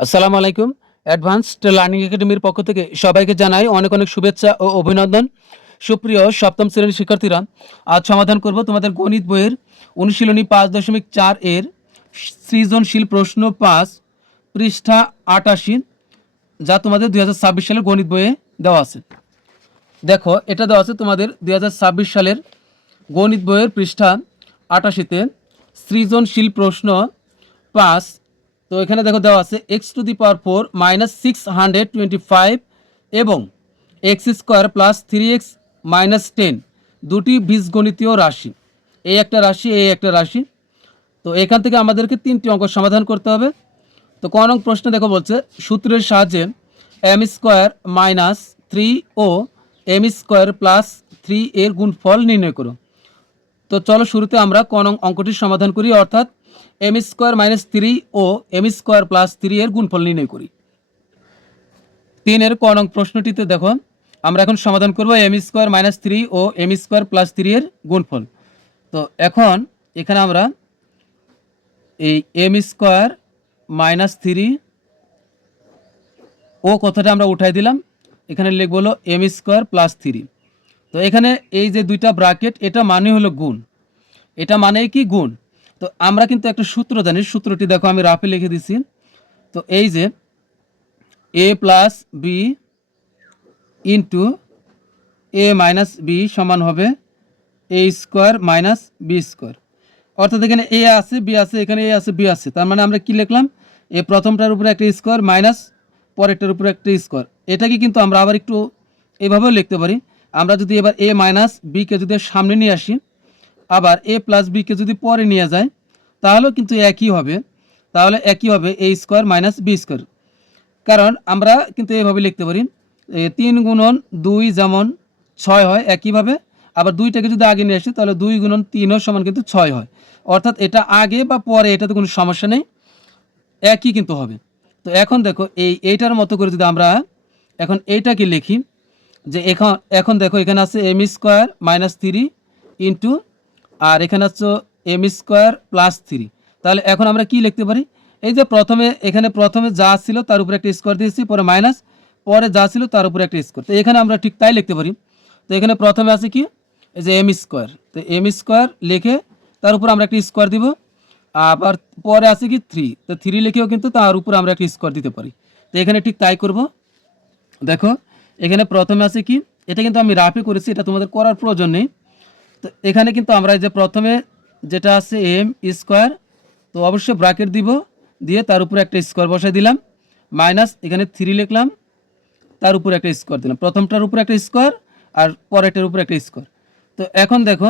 আসসালামু আলাইকুম। Advanced learning একাডেমির পক্ষ থেকে সবাইকে জানাই অনেক অনেক শুভেচ্ছা ও অভিনন্দন। সুপ্রিয় সপ্তম শ্রেণীর শিক্ষার্থীরা, আজ সমাধান করব তোমাদের গণিত বইয়ের অনুশীলনী 5.4 এর সৃজনশীল প্রশ্ন 5 পৃষ্ঠা 88, যা তোমাদের 2026 সালের গণিত বইয়ে দেওয়া আছে। দেখো, এটা দেওয়া আছে তোমাদের 2026 সালের গণিত বইয়ের পৃষ্ঠা 88-তে সৃজনশীল প্রশ্ন 5। তো এখানে দেখো দেওয়া আছে x⁴ -625 এবং x² + 3x - 10 দুটি বীজগণিতীয় রাশি। এই একটা রাশি, এই একটা রাশি। তো এখান থেকে আমাদেরকে 3টি অঙ্ক সমাধান করতে হবে। তো ক নং প্রশ্ন দেখো বলছে, সূত্রের সাহায্যে m² - 3 ও m² + 3 এর গুণফল নির্ণয় করো। তো চলো শুরুতে আমরা ক নং অঙ্কটির সমাধান করি, অর্থাৎ m² - 3 ও m² + 3 এর গুণফল নির্ণয় করি। 3 এর ক নং প্রশ্নটিতে দেখো আমরা এখন সমাধান করব m² - 3 ও m² + 3 এর গুণফল। তো এখন এখানে আমরা এই m² - 3 ও কথাটা আমরা উঠাই দিলাম, এখানে লিখব হলো m² + 3। তো এখানে এই যে দুইটা ব্র্যাকেট, এটা মানে হলো গুণ, এটা মানেই কি গুণ। তো আমরা কিন্তু একটা সূত্র জানি, সূত্রটি দেখো আমি রাফে লিখে দিছি। তো এই যে a + b into a - b সমান হবে a² - b²। অর্থাৎ এখানে a আছে, b আছে, এখানে a আছে, b আছে। তার মানে আমরা কি লিখলাম, এ প্রথমটার উপরে একটা স্কোয়ার মাইনাস পরেরটার উপরে একটা স্কোয়ার। এটাকে কিন্তু আমরা আবার একটু এভাবেও লিখতে পারি। আমরা যদি এবার a - b-কে যদি সামনে নিয়ে আসি, আবার a + b-কে যদি পরে নিয়ে যায়, তাহলেও কিন্তু একই হবে। তাহলে একই হবে a² - b²। কারণ আমরা কিন্তু এভাবে লিখতে পারি, 3 × 2 যেমন 6 হয়, একইভাবে আবার 2টাকে যদি আগে নিয়ে আসি তাহলে 2 × 3 সমান কিন্তু 6 হয়। অর্থাৎ এটা আগে বা পরে এটাতে কোনো সমস্যা নেই, একই কিন্তু হবে। তো এখন দেখো এইটার মতো করে যদি আমরা এখন এইটাকে লিখি, যে এখন দেখো এখানে আছে m² - 3 ইন্টু, আর এখানে হচ্ছে m² + 3। তাহলে এখন আমরা কি লিখতে পারি, এই যে প্রথমে যা ছিল তার উপরে একটা স্কোয়ার দিয়েছি, পরে মাইনাস, পরে যা ছিল তার উপরে একটা স্কোয়ার। তো এখানে আমরা ঠিক তাই লিখতে পারি। তো এখানে প্রথমে আছে কি, এই যে m²। তো m² লিখে তার উপর আমরা একটা স্কোয়ার দিব, আবার পরে আছে কি 3। তো 3 লিখেও কিন্তু তার উপর আমরা একটা স্কোয়ার দিতে পারি। তো এখানে ঠিক তাই করব। দেখো এখানে প্রথমে আছে কি, এটা কিন্তু আমি রাফে করেছি, এটা তোমাদের করার প্রয়োজন নেই। তো এখানে কিন্তু আমরা এই যে প্রথমে যেটা আছে m², তো অবশ্যই ব্র্যাকেট দিব, দিয়ে তার উপরে একটা স্কোয়ার বসাই দিলাম, মাইনাস এখানে 3 লিখলাম, তার উপরে একটা স্কোয়ার দিলাম, প্রথমটার উপরে একটা স্কোয়ার আর পরেরটার উপরে একটা স্কোয়ার। তো এখন দেখো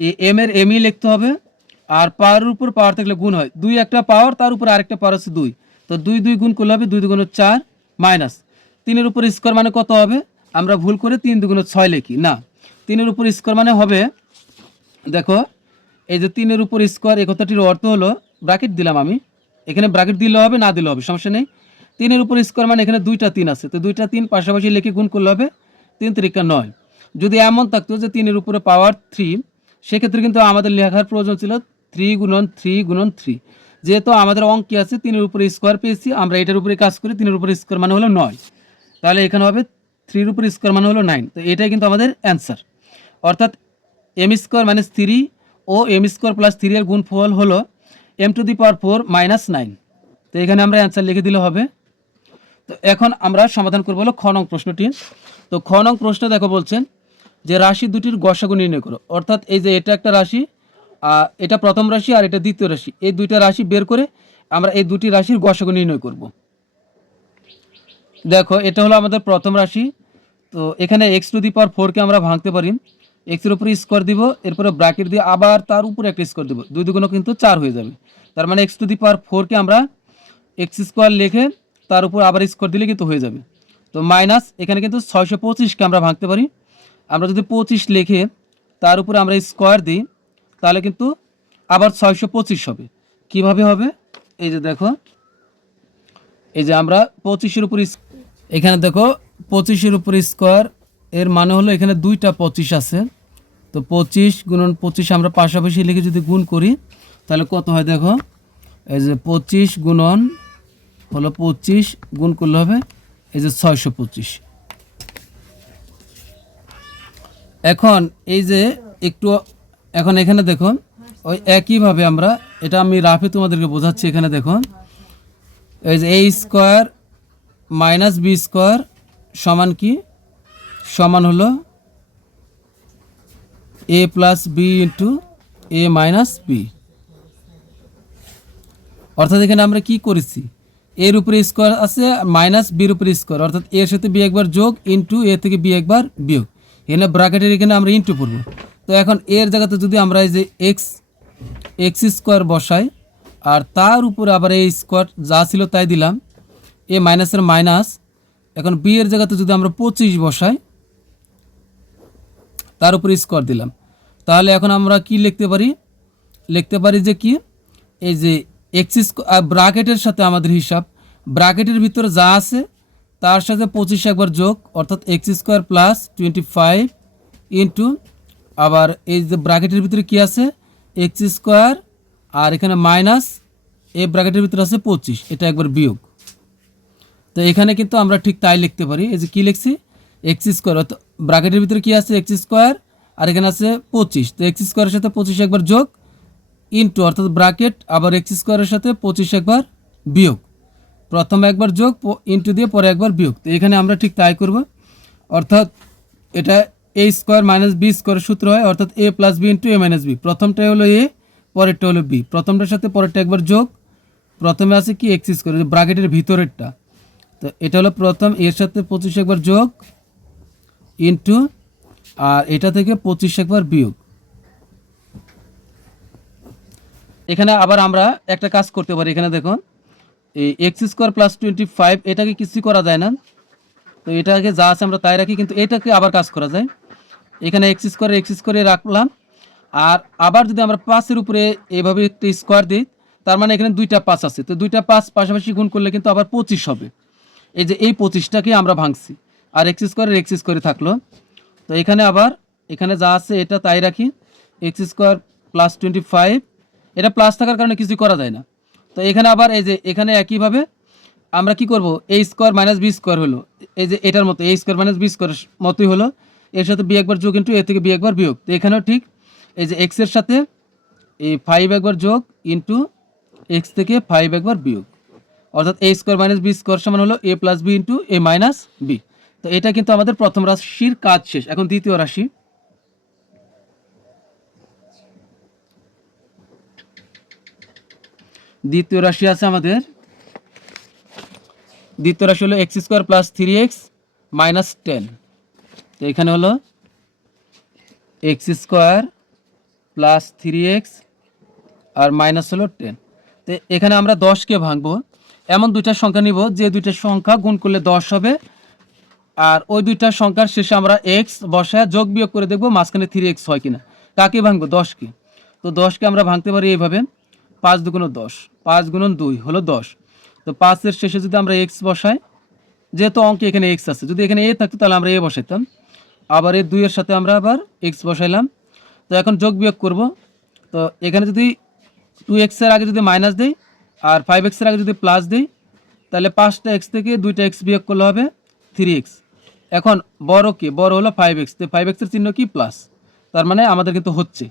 এই এম এর এমই লিখতে হবে, আর পাওয়ারের উপর পাওয়ার থাকলে গুণ হয়, 2 একটা পাওয়ার, তার উপর আরেকটা পাওয়ার আছে 2। তো 2 2 গুণ করলে হবে 2 2 × 4 মাইনাস 3-এর উপর স্কোয়ার মানে কত হবে, আমরা ভুল করে 3 2 × 6 লিখি না, 3-এর উপর স্কোয়ার মানে হবে, দেখো এই যে 3-এর উপর স্কোয়ার, এই কথাটির অর্থ হলো, ব্র্যাকেট দিলাম আমি, এখানে ব্র্যাকেট দিলে হবে না দিলে হবে, সমস্যা নেই। 3-এর উপর স্কোয়ার মানে এখানে 2টা 3 আছে, তো 2টা 3 পাশাপাশি লিখে গুণ করলে হবে 3 3 9। যদি এমন থাকতো যে 3-এর উপরে পাওয়ার 3, সেক্ষেত্রে কিন্তু আমাদের লেখার প্রয়োজন ছিল 3 × 3 × 3। যেহেতু আমাদের অঙ্কে আছে 3-এর উপরে স্কোয়ার পেয়েছি, আমরা এটার উপরে কাজ করি, 3-এর উপরে স্কোয়ার মানে হলো 9, তাহলে এখানে হবে 3-এর উপরে স্কোয়ার মানে হলো 9। তো এটাই কিন্তু আমাদের অ্যান্সার। অর্থাৎ m² - 3 ও m² + 3 এর গুণফল হলো m⁴ - 9। তো এখানে আমরা অ্যান্সার লিখে দিলে হবে। তো এখন আমরা সমাধান করব হলো খ নং প্রশ্নটি। তো খ নং প্রশ্ন দেখো বলছেন যে রাশি দুটির গসাগু নির্ণয় করো। অর্থাৎ এই যে এটা একটা রাশি, এটা প্রথম রাশি আর এটা দ্বিতীয় রাশি, এই দুইটা রাশি বের করে আমরা এই দুটি রাশির গসাগু নির্ণয় করব। দেখো এটা হলো আমাদের প্রথম রাশি। তো এখানে x⁴কে আমরা ভাঙতে পারি, এক্সের উপরে স্কোয়ার দিব, এরপরে ব্র্যাকেট দিয়ে আবার তার উপরে একটা স্কোয়ার দিব, 2 2 কিন্তু 4 হয়ে যাবে। তার মানে x⁴কে আমরা x² লিখে তার উপর আবার স্কোয়ার দিলে কিন্তু হয়ে যাবে। তো মাইনাস এখানে কিন্তু 625কে আমরা ভাঙতে পারি, আমরা যদি 25 লিখে তার উপরে আমরা স্কোয়ার দিই, তাহলে কিন্তু আবার 625 হবে। কিভাবে হবে, এই যে দেখো, এই যে আমরা 25-এর উপর, এখানে দেখো 25-এর উপর স্কোয়ার, এর মানে হলো এখানে 2টা 25 আছে। তো 25 × 25 আমরা পাশাপাশি লিখে যদি গুণ করি, তাহলে কত হয় দেখো, এই যে 25 × হলো 25 গুণ করলে হবে এই যে 625। এখন এই যে একটু এখন এখানে দেখুন ওই একইভাবে আমরা এটা আমি রাফে তোমাদেরকে বোঝাচ্ছি। এখানে দেখুন এই যে a square minus b square সমান কি, সমান হলো a plus b into a minus b. অর্থাৎ এখানে আমরা কি করেছি, এর উপরে স্কোয়ার আছে মাইনাস বির উপরে স্কোয়ার, অর্থাৎ এর সাথে বি একবার যোগ ইন্টু এ থেকে বি একবার বিয়োগ। এখানে ব্র্যাকেটের এখানে আমরা ইন্টু করবো। তো এখন এর জায়গাতে যদি আমরা এই যে এক্স স্কোয়ার বসাই আর তার উপরে আবার এই স্কোয়ার যা ছিল তাই দিলাম, এ মাইনাসের মাইনাস, এখন বি এর জায়গাতে যদি আমরা 25 বসাই তার উপরে স্কোয়ার দিলাম, তাহলে এখন আমরা কি লিখতে পারি, লিখতে পারি যে কি, এই যে এক্স স্কোয়ার ব্র্যাকেটের সাথে আমাদের হিসাব, ব্র্যাকেটের ভিতরে যা আছে তার সাথে 25 একবার যোগ, অর্থাৎ এক্স স্কোয়ার প্লাস 25 ইন্টু আবার এই যে ব্র্যাকেটের ভিতরে কি আছে এক্স স্কোয়ার আর এখানে মাইনাস এ ব্র্যাকেটের ভিতরে আছে 25, এটা একবার বিয়োগ। তো এখানে কিন্তু আমরা ঠিক তাই লিখতে পারি, এই যে কী লিখছি এক্স স্কোয়ার, অর্থাৎ ব্র্যাকেটের ভিতরে কি আছে এক্স স্কোয়ার আর এখানে আছে 25, তো এক্স স্কোয়ারের সাথে 25 একবার যোগ ইন্টু অর্থাৎ ব্র্যাকেট আবার এক্স স্কোয়ারের সাথে 25 একবার বিয়োগ, প্রথমে একবার যোগ ইন্টু দিয়ে পরে একবার বিয়োগ। তো এখানে আমরা ঠিক তাই করব, অর্থাৎ এটা এ স্কোয়ার মাইনাস বি স্কোয়ারের সূত্র হয়, অর্থাৎ এ plus b into a minus B. প্রথমটা হলো এ, পরেরটা হলো বি, প্রথমটার সাথে পরেরটা একবার যোগ, প্রথমে আছে কি এক্স স্কোয়ার ব্র্যাকেটের ভিতরেরটা, তো এটা হলো প্রথম, এর সাথে 25 একবার যোগ ইন্টু আর এটা থেকে 25 একবার বিয়োগ। এখানে আবার আমরা একটা কাজ করতে পারি, এখানে দেখুন এই এক্স স্কোয়ার প্লাস 25 এটাকে কিছু করা যায় না, তো এটাকে যা আছে আমরা তাই রাখি, কিন্তু এটাকে আবার কাজ করা যায়। এখানে এক্স স্কোয়ারে রাখলাম, আর আবার যদি আমরা 5-এর উপরে এইভাবে একটা স্কোয়ার দিই, তার মানে এখানে 2টা 5 আছে, তো 2টা 5 পাশাপাশি গুণ করলে কিন্তু আবার 25 হবে। এই যে এই 25টাকে আমরা ভাঙছি, আর এক্স স্কোয়ারে থাকলো। তো এখানে আবার এখানে যা আছে এটা তাই রাখি, এক্স স্কোয়ার প্লাস 25, এটা প্লাস থাকার কারণে কিছু করা যায় না। তো এখানে আবার এই যে এখানে একইভাবে আমরা কি করব, এ স্কোয়ার মাইনাস বি স্কোয়ার হলো, এই যে এটার মতো এ স্কোয়ার মাইনাস বি স্কোয়ার মতোই হলো, এর সাথে বি একবার যোগ ইন্টু এ থেকে বি একবার বিয়োগ। তো এখানেও ঠিক এই যে এক্সের সাথে এই 5 একবার যোগ ইন্টু এক্স থেকে 5 একবার বিয়োগ, অর্থাৎ এ স্কোয়ার মাইনাস বি স্কোয়ার সমান হলো এ plus b into a minus B. তো এটা কিন্তু আমাদের প্রথম রাশির কাজ শেষ। এখন দ্বিতীয় রাশি, দ্বিতীয় রাশি আছে আমাদের, দ্বিতীয় রাশি হলো x square plus 3x minus 10। তো এখানে হলো এক্স স্কোয়ার প্লাস 3x আর মাইনাস হলো 10। তো এখানে আমরা 10কে ভাঙবো, এমন দুইটা সংখ্যা নিব যে দুইটা সংখ্যা গুণ করলে 10 হবে, আর ওই দুইটা সংখ্যার শেষে আমরা এক্স বসায় যোগ বিয়োগ করে দেখবো মাঝখানে 3x হয় কিনা। কাকে ভাঙবো, 10কে। তো 10কে আমরা ভাঙতে পারি এইভাবে, 5 দুগুণ 10, 5 গুণন 2 হলো 10। তো 5-এর শেষে যদি আমরা এক্স বসাই, যেহেতু অঙ্কে এখানে এক্স আছে, যদি এখানে এ থাকতো তাহলে আমরা এ বসাইতাম, আবার এই 2-এর সাথে আমরা আবার এক্স বসাইলাম। তো এখন যোগ বিয়োগ করব, তো এখানে যদি 2x-এর আগে যদি মাইনাস দিই আর 5x-এর আগে যদি প্লাস দিই, তাহলে 5টা x থেকে 2টা x বিয়োগ করলে হবে 3x। এখন বড় কি, বড় হলো 5x, তো 5x-এর চিহ্ন কি প্লাস, তার মানে আমাদের কিন্তু হচ্ছে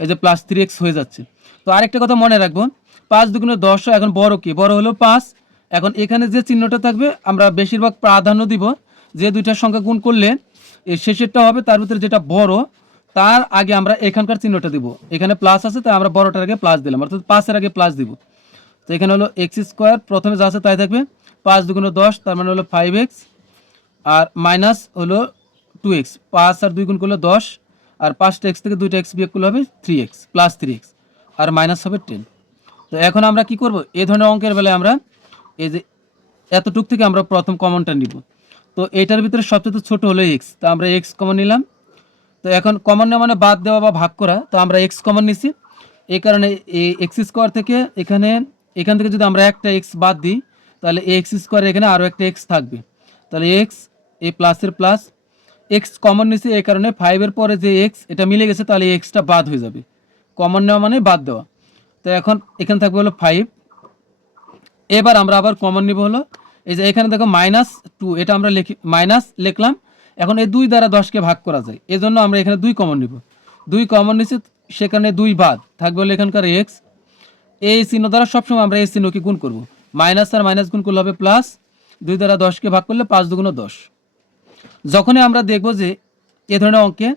এই যে প্লাস 3x হয়ে যাচ্ছে। তো আরেকটা কথা মনে রাখবো, 5 দুগুণে 10, এখন বড় কি, বড় হলো 5। এখন এখানে যে চিহ্নটা থাকবে আমরা বেশিরভাগ প্রাধান্য দিব যে দুইটা সংখ্যা গুণ করলে এই শেষেরটা হবে, তার ভিতরে যেটা বড় তার আগে আমরা এখানকার চিহ্নটা দিব, এখানে প্লাস আছে তাই আমরা বড়টার আগে প্লাস দিলাম, অর্থাৎ 5-এর আগে প্লাস দিব। তো এখানে হলো এক্স স্কোয়ার, প্রথমে যা আছে তাই থাকবে, 5 দুগুণে 10 তার মানে হলো 5x আর মাইনাস হলো 2x, 5 আর 2 গুণ করলে 10, আর 5টা x থেকে 2টা x বিয়োগ করলে হবে 3x প্লাস 3x আর মাইনাস হবে 10। তো এখন আমরা কি করব, এই ধরনের অঙ্কের বেলায় আমরা এই যে এতটুক থেকে আমরা প্রথম কমনটা নিব। তো এটার ভিতরে সবচেয়ে ছোট হলো x, তো আমরা x কমন নিলাম। তো এখন কমন নেওয়া মানে বাদ দেওয়া বা ভাগ করা, তো আমরা x কমন নিছি, এই কারণে এই এক্স স্কোয়ার থেকে এখান থেকে যদি আমরা একটা x বাদ দিই, তাহলে এক্স স্কোয়ার এখানে আরও একটা x থাকবে, তাহলে x এই প্লাসের প্লাস x কমন নিছি, এই কারণে 5-এর পরে যে x এটা মিলে গেছে, তাহলে এই xটা বাদ হয়ে যাবে, কমন নেওয়া মানে বাদ দেওয়া। তো এখন এখানে থাকবে হলো 5, এবার আমরা আবার কমন নিব হলো এই যে এখানে দেখো -2, এটা আমরা মাইনাস লিখলাম। এখন এই 2 দ্বারা 10কে ভাগ করা যায়, এজন্য আমরা এখানে 2 কমন নিব। 2 কমন নিছি, সেখানে 2 বাদ থাকবে হলো এখানকার x। এই চিহ্ন দ্বারা সবসময় আমরা এই চিহ্নকে গুণ করব। মাইনাস আর মাইনাস গুণ করলে হবে প্লাস, 2 দ্বারা 10কে ভাগ করলে 5 দুগুণ 10। যখনই আমরা দেখব যে এ ধরনের অঙ্কে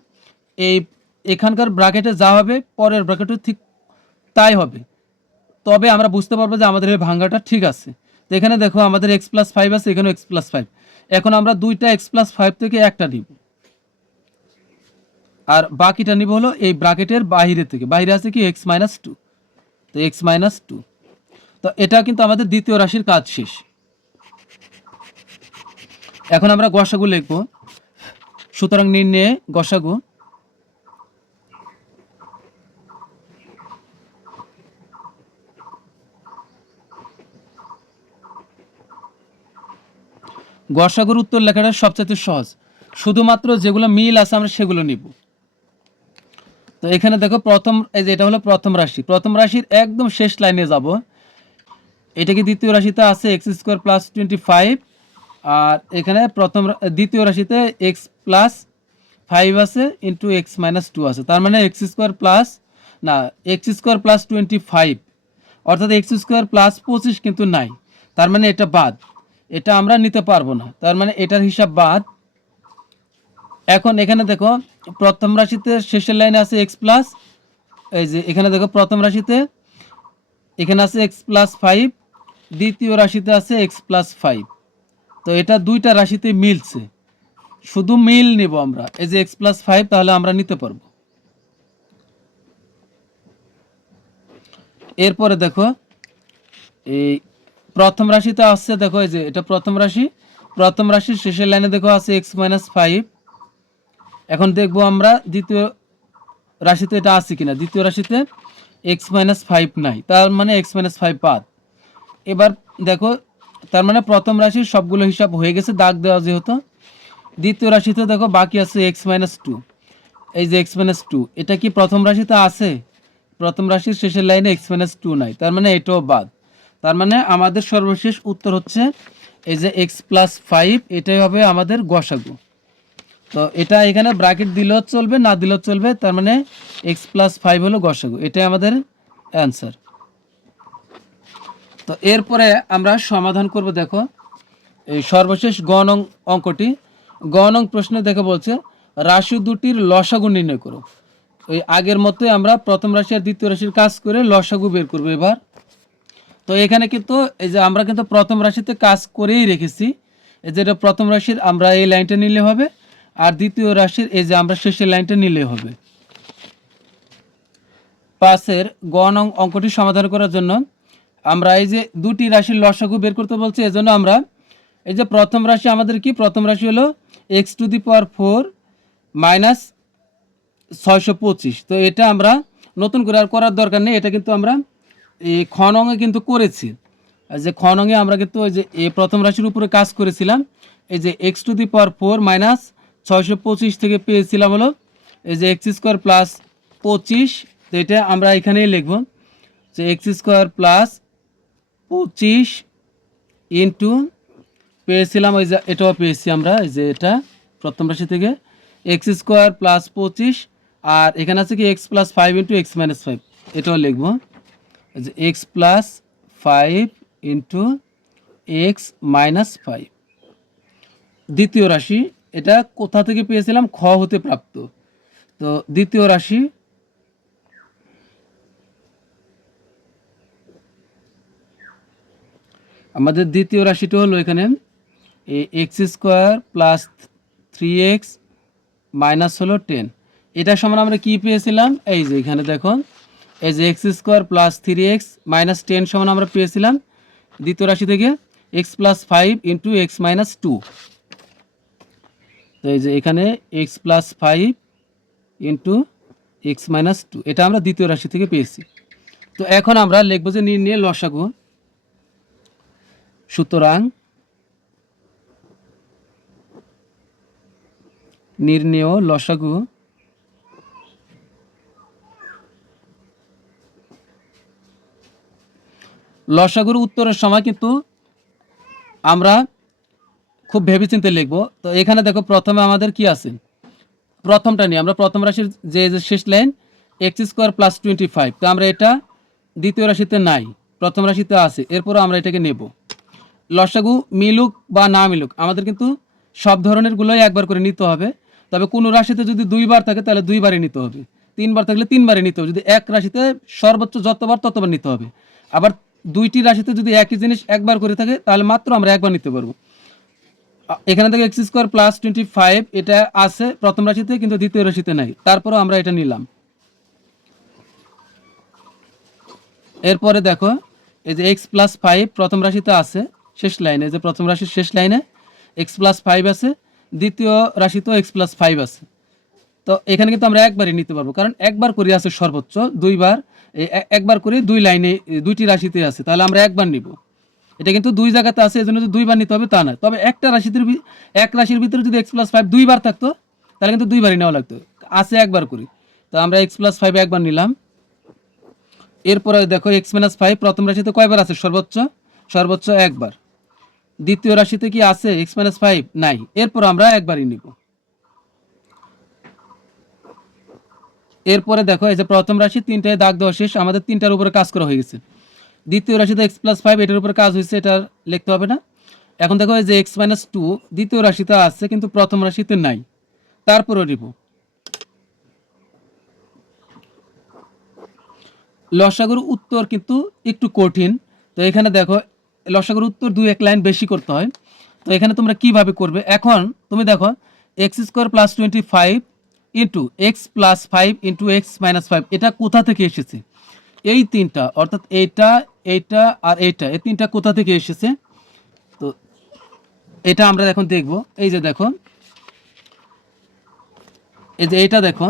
এই এখানকার ব্র্যাকেটে যা হবে পরের ব্র্যাকেটে ঠিক তাই হবে, তবে আমরা বুঝতে পারবো যে আমাদের এই ভাঙ্গাটা ঠিক আছে। তো এখানে দেখো আমাদের x+5 আছে, এখানেও x+5। এখন আমরা দুইটা x+5 থেকে একটা নিব, আর বাকিটা নিব হলো এই ব্র্যাকেটের বাইরে থেকে। বাইরে আছে কি x-2, তো x-2। তো এটা কিন্তু আমাদের দ্বিতীয় রাশির কাজ শেষ। এখন আমরা গসাগু লিখব। সুতরাং নির্ণয়ে গসাগু। গসাগুর উত্তর লেখাটা সবচেয়ে সহজ, শুধুমাত্র যেগুলো মিল আছে আমরা সেগুলো নিব। তো এখানে দেখো প্রথম, এই যে এটা হলো প্রথম রাশি, প্রথম রাশির একদম শেষ লাইনে যাব। এটা কি দ্বিতীয় রাশিতে আছে x² + 25, আর এখানে দ্বিতীয় রাশিতে x+5 আছে ইন্টু x-2 আছে। তার মানে x² + 25, অর্থাৎ x² + 25 কিন্তু নাই, তার মানে এটা বাদ, এটা আমরা নিতে পারবো না, তার মানে এটার হিসাব বাদ। এখন এখানে দেখো প্রথম রাশিতে শেষের লাইনে আছে x+, এই যে এখানে দেখো প্রথম রাশিতে এখানে আছে x+5, দ্বিতীয় রাশিতে আছে x+5। তো এটা দুইটা রাশিতে মিলছে, শুধু মিল নিব আমরা, এই যে x+5, তাহলে আমরা নিতে পারবো। এরপরে দেখো এই প্রথম রাশিতে আসছে, দেখো এই যে এটা প্রথম রাশি, প্রথম রাশির শেষের লাইনে দেখো আছে x-5। এখন দেখবো আমরা দ্বিতীয় রাশিতে এটা আছে কিনা। দ্বিতীয় রাশিতে x-5 নাই, তার মানে x-5 বাদ। এবার দেখো তার মানে প্রথম রাশির সবগুলো হিসাব হয়ে গেছে, দাগ দেওয়া যেহেতু। দ্বিতীয় রাশিতে দেখো বাকি আছে x-2, এই যে x-2, এটা কি প্রথম রাশিতে আছে? প্রথম রাশির শেষের লাইনে x-2 নাই, তার মানে এটাও বাদ। তার মানে আমাদের সর্বশেষ উত্তর হচ্ছে এই যে x+5, এটাই হবে আমাদের গসাগু। তো এটা এখানে ব্র্যাকেট দিলেও চলবে, না দিলেও চলবে, তার মানে x+5 হলো গসাগু, এটাই আমাদের অ্যান্সার। তো এরপরে আমরা সমাধান করব। দেখো এই সর্বশেষ গ নং অঙ্কটি, গ নং প্রশ্নে দেখে বলছে রাশি দুটির লসাগু নির্ণয় করো। ওই আগের মতোই আমরা প্রথম রাশি আর দ্বিতীয় রাশির কাজ করে লসাগু বের করবো এবার। তো এখানে কিন্তু এই যে আমরা কিন্তু প্রথম রাশিতে কাজ করেই রেখেছি, এই যে প্রথম রাশির আমরা এই লাইনটা নিলে হবে, আর দ্বিতীয় রাশির এই যে আমরা শেষের লাইনটা নিলে হবে। 5-এর গ নং অঙ্কটি সমাধান করার জন্য আমরা এই যে দুটি রাশির লসাগু বের করতে বলছে, এজন্য আমরা এই যে প্রথম রাশি আমাদের কি, প্রথম রাশি হলো x⁴ - 625। তো এটা আমরা নতুন করে আর করার দরকার নেই, এটা কিন্তু আমরা এই খ নংয়ে কিন্তু করেছি। যে খ নংয়ে আমরা কিন্তু ওই যে এই প্রথম রাশির উপরে কাজ করেছিলাম, এই যে x⁴ - 625 থেকে পেয়েছিলাম হলো এই যে x² + 25। তো এটা আমরা এখানেই লিখব যে x² + 25 ইন্টু পেয়েছিলাম, ওই যে এটাও পেয়েছি আমরা, এই যে এটা প্রথম রাশি থেকে x² + 25, আর এখানে আছে কি x+5 ইন্টু x-5, এটাও লিখব যে x+5 ইন্টু x-5। দ্বিতীয় রাশি এটা কোথা থেকে পেয়েছিলাম, খ হতে প্রাপ্ত। তো দ্বিতীয় রাশি আমাদের দ্বিতীয় রাশিটা হলো এখানে x² + 3x মাইনাস হলো 10, এটা সমান আমরা কি পেয়েছিলাম, এই যে এখানে দেখো এই যে x² + 3x - 10 সমান আমরা পেয়েছিলাম দ্বিতীয় রাশি থেকে x+5 ইন্টু x-2। তো এই যে এখানে x+5 ইন্টু x-2, এটা আমরা দ্বিতীয় রাশি থেকে পেয়েছি। তো এখন আমরা লিখব যে নির্ণয়ে লসাগু। সুতরাং নির্ণেয় লসাগু লসাগুর উত্তরের সময় কিন্তু আমরা খুব ভেবেচিন্তে লিখব। তো এখানে দেখো প্রথমে আমাদের কি আছে, প্রথমটা নিয়ে আমরা প্রথম রাশির যে শেষ লাইন এক্স স্কোয়ার প্লাস 25, তো আমরা এটা দ্বিতীয় রাশিতে নাই, প্রথম রাশিতে আছে, এরপরও আমরা এটাকে নেব। লসাগু মিলুক বা না মিলুক আমাদের কিন্তু সব ধরনের গুলোই একবার করে নিতে হবে। তবে কোনো রাশিতে যদি দুইবার থাকে তাহলে দুইবারই নিতে হবে, তিনবার থাকলে তিনবারই নিতে হবে। যদি এক রাশিতে সর্বোচ্চ যতবার ততবার নিতে হবে। আবার দুইটি রাশিতে যদি একই জিনিস একবার করে থাকে তাহলে মাত্র আমরা একবার নিতে পারবো। এখানে থেকে এক্স স্কোয়ার প্লাস 25 এটা আছে প্রথম রাশিতে কিন্তু দ্বিতীয় রাশিতে নাই, তারপরেও আমরা এটা নিলাম। এরপরে দেখো এই যে এক্স প্লাস 5 প্রথম রাশিতে আছে শেষ লাইনে, যে প্রথম রাশির শেষ লাইনে এক্স প্লাস 5 আছে, দ্বিতীয় রাশিতেও এক্স প্লাস 5 আছে। তো এখানে কিন্তু আমরা একবারই নিতে পারবো, কারণ একবার করে আছে সর্বোচ্চ, দুইবার একবার করে দুই লাইনে দুইটি রাশিতে আছে, তাহলে আমরা একবার নিব। এটা কিন্তু দুই জায়গাতে আছে, এজন্য যে দুইবার নিতে হবে তা নয়। তবে একটা রাশিতে এক রাশির ভিতরে যদি এক্স প্লাস 5 দুইবার থাকতো তাহলে কিন্তু দুইবারই নেওয়া লাগতো, আছে একবার করে। তো আমরা এক্স প্লাস 5 একবার নিলাম। এরপরে দেখো এক্স মাইনাস 5 প্রথম রাশিতে কয়বার আছে, সর্বোচ্চ সর্বোচ্চ একবার। দ্বিতীয় রাশিতে কি আছে এক্স মাইনাস 5? নাই, এরপর আমরা একবারই নিব। এরপরে দেখো এই যে প্রথম রাশি তিনটায় দাগ দেওয়া শেষ, আমাদের তিনটার উপরে কাজ করা হয়ে গেছে। দ্বিতীয় রাশিতে এক্স প্লাস 5 এটার উপরে কাজ হয়েছে, এটা লিখতে হবে না। এখন দেখো এই যে এক্স মাইনাস 2 দ্বিতীয় রাশিতে আছে কিন্তু প্রথম রাশিতে নাই, তারপরে নিব। লসাগুর উত্তর কিন্তু একটু কঠিন। তো এখানে দেখো লসাগুর উত্তর দুই এক লাইন বেশি করতে হয়। তো এখানে তোমরা কিভাবে করবে, এখন তুমি দেখো x square plus 25 into x plus 5 into X minus 5 এটা কোথা থেকে এসেছে? এই তিনটা, অর্থাৎ এইটা এইটা আর এইটা, এই তিনটা কোথা থেকে এসেছে? তো এটা আমরা এখন দেখব। এই যে দেখো এই যে এটা দেখো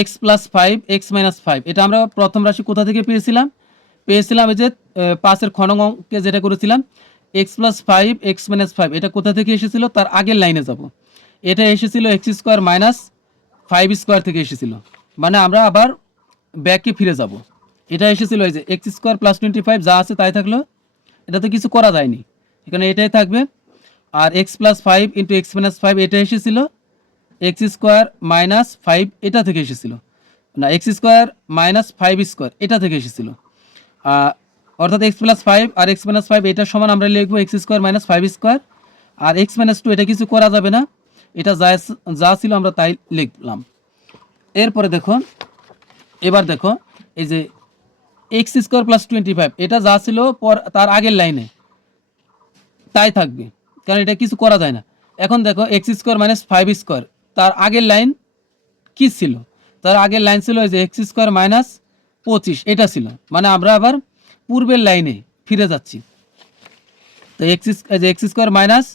এক্স প্লাস 5 এক্স মাইনাস 5 এটা আমরা প্রথম রাশি কোথা থেকে পেয়েছিলাম? পেয়েছিলাম এই যে 5-এর খনং অঙ্কে যেটা করেছিলাম এক্স প্লাস 5 এক্স মাইনাস 5 এটা কোথা থেকে এসেছিল? তার আগের লাইনে যাব। এটা এসেছিল এক্স স্কোয়ার মাইনাস 5 স্কোয়ার থেকে এসেছিল, মানে আমরা আবার ব্যাকে ফিরে যাব। এটা এসেছিল এই যে এক্স স্কোয়ার প্লাস 25 যা আছে তাই থাকলো, এটা তো কিছু করা যায়নি, এখানে এটাই থাকবে। আর X plus 5 into X minus 5 এটা এসেছিল এক্স স্কোয়ার মাইনাস 5 এটা থেকে এসেছিল, না এক্স স্কোয়ার মাইনাস 5 স্কোয়ার এটা থেকে এসেছিল। অর্থাৎ এক্স প্লাস 5 আর এক্স মাইনাস 5 এটা সমান আমরা লিখবো এক্স স্কোয়ার মাইনাস 5 স্কোয়ার। আর এক্স মাইনাস 2 এটা কিছু করা যাবে না, এটা যা ছিল আমরা তাই লিখলাম। এরপরে দেখো এবার দেখো এই যে এক্স স্কোয়ার প্লাস 25 এটা যা ছিল তার আগের লাইনে তাই থাকবে, কারণ এটা কিছু করা যায় না। এখন দেখো এক্স স্কোয়ার মাইনাস 5 স্কোয়ার তার আগের লাইন কি ছিল? তার আগের লাইন ছিল যে এক্স স্কোয়ার মাইনাস 25 এটা ছিল, মানে আমরা আবার পূর্বের লাইনে ফিরে যাচ্ছি। তো এক্স স্কোয়ার মাইনাস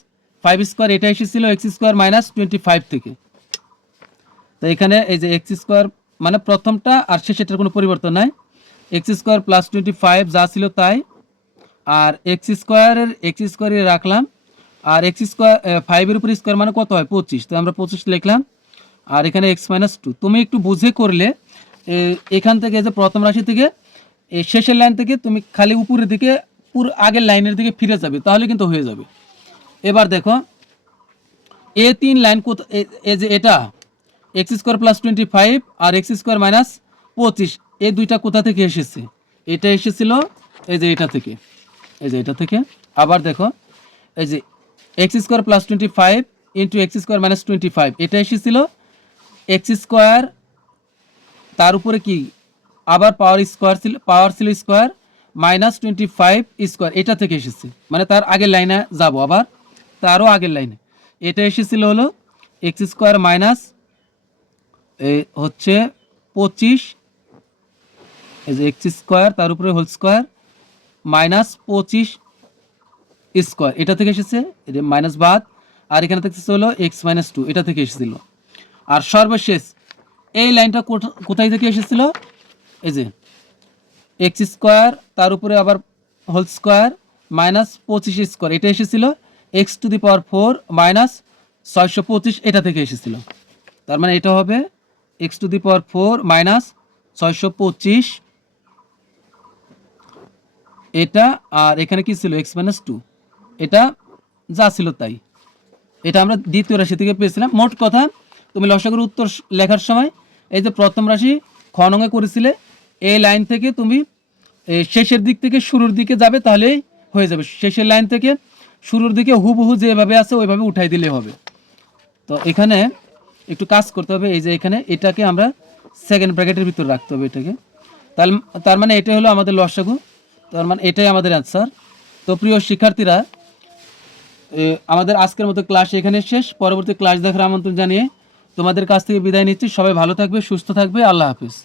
5 স্কোয়ার এটা এসেছিল এক্স স্কোয়ার মাইনাস 25 থেকে। তো এখানে এই যে এক্স স্কোয়ার মানে প্রথমটা আর শেষেরটার কোনো পরিবর্তন নাই, এক্স স্কোয়ার প্লাস 25 যা ছিল তাই। আর এক্স স্কোয়ারে রাখলাম, আর এক্স স্কোয়ার 5-এর উপর স্কোয়ার মানে কত হয় 25, তো আমরা 25 লিখলাম। আর এখানে এক্স মাইনাস 2 তুমি একটু বুঝে করলে এখান থেকে যে প্রথম রাশি থেকে এই শেষের লাইন থেকে তুমি খালি উপরের দিকে পুরো আগের লাইনের দিকে ফিরে যাবে, তাহলে কিন্তু হয়ে যাবে। এবার দেখো এ তিন লাইন এই যে এটা এক্স স্কোয়ার প্লাস 25 আর এক্স স্কোয়ার মাইনাস 25 এই দুইটা কোথা থেকে এসেছে? এটা এসেছিল এই যে এটা থেকে, এই যে এটা থেকে। আবার দেখো এই যে x square plus 25 into x square minus 25 এটা এসেছিল এক্স স্কোয়ার, তার উপরে কি আবার পাওয়ার ছিল স্কোয়ার মাইনাস 25 স্কোয়ার এটা থেকে এসেছে, মানে তার আগের লাইনে যাব, আবার তারও আগের লাইনে এটা এসেছিল হলো এক্স স্কোয়ার মাইনাস হচ্ছে 25 এই যে এক্স স্কোয়ার তার উপরে হোল স্কোয়ার মাইনাস 25 স্কোয়ার এটা থেকে এসেছে, এই যে মাইনাস বাদ। আর এখানে থেকে হলো এক্স মাইনাস 2 এটা থেকে এসেছিল। আর সর্বশেষ এই লাইনটা কোথায় থেকে এসেছিল? এই যে এক্স স্কোয়ার তার উপরে আবার হোল স্কোয়ার মাইনাস 25 স্কোয়ার এটা এসেছিল x to the power 4 minus 625 এটা থেকে এসেছিল। তার মানে এটা হবে x to the power 4 minus 625 এটা, আর এখানে কি ছিল x-2, এটা যা ছিল তাই। এটা আমরা দ্বিতীয় রাশি থেকে পেয়েছিলাম। মোট কথা তুমি লসাগুর উত্তর লেখার সময় এই যে প্রথম রাশি খ নঙে করেছিলে, এই লাইন থেকে তুমি শেষের দিক থেকে শুরুর দিকে যাবে, তাহলেই হয়ে যাবে। শেষের লাইন থেকে শুরুর দিকে হুবহু যেভাবে আছে ওইভাবে উঠাই দিলে হবে। তো এখানে একটু কাজ করতে হবে। এই যে এখানে এটাকে আমরা সেকেন্ড ব্র্যাকেটের ভিতর রাখতে হবে এটাকে। তার মানে এটা হলো আমাদের লসাগু, তার মানে এটাই আমাদের অ্যান্সার। তো প্রিয় শিক্ষার্থীরা, আমাদের আজকের মতো ক্লাস এখানে শেষ। পরবর্তী ক্লাস দেখার আমন্ত্রণ জানিয়ে তোমাদের কাছ থেকে বিদায় নিচ্ছি। সবাই ভালো থাকবে, সুস্থ থাকবে। আল্লাহ হাফিজ।